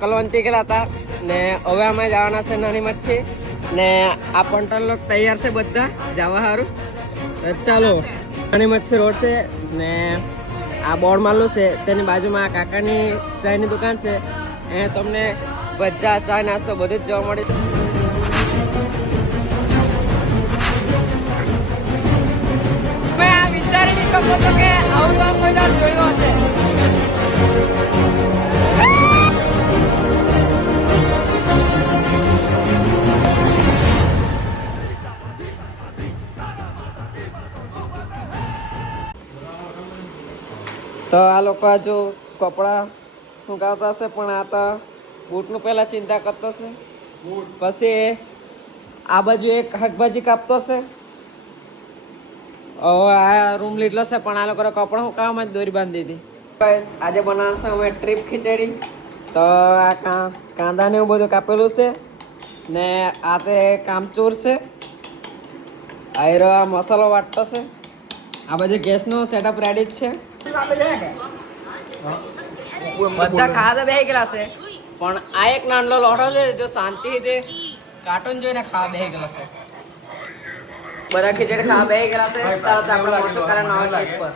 કલવંતી ગયેલા હતા ને હવે અમે જવાના છે નાની મચ્છી ને આ પંટર લોક તૈયાર છે બધા જવા સારું. ચાલો નાની મચ્છી રોડ છે ને આ બોર્ડ મારલું છે તેની બાજુમાં આ કાકાની ચાયની દુકાન છે. એ તમને ભજીયા ચા નાસ્તો બધું જ જોવા મળે. મેં આ વિચારી શકો છો કે આવું તો કોઈ વાર જોયું હશે. તો આ લોકો હજુ કપડા સુકાવતા હશે પણ આ તો બૂટનું પહેલા ચિંતા કરતો છે. પછી આ બાજુ એક શાકભાજી કાપતો છે. હવે આ રૂમ લીધલો છે પણ આ લોકોને કપડા સુકાવવામાં જ દોરી બાંધી દીધી. આજે બનાવશે અમે ટ્રીપ ખીચડી. તો આ કાંદા ને એવું બધું કાપેલું છે ને આ તે કામચૂર છે. આયરો આ મસાલો વાટતો છે. આ બાજુ ગેસનું સેટઅપ રેડી જ છે. બધા ખાવા બેસી ગયેલા છે પણ આ એક નાનલો લોટો છે જો શાંતિથી કાર્ટૂન જોઈને ખાવા બેસી ગયેલો છે. બધા ખીચડી ખાવા બેસી ગયેલા છે. ચાલો તો આપણે મળશું કાલે નવા ટ્રીપ પર.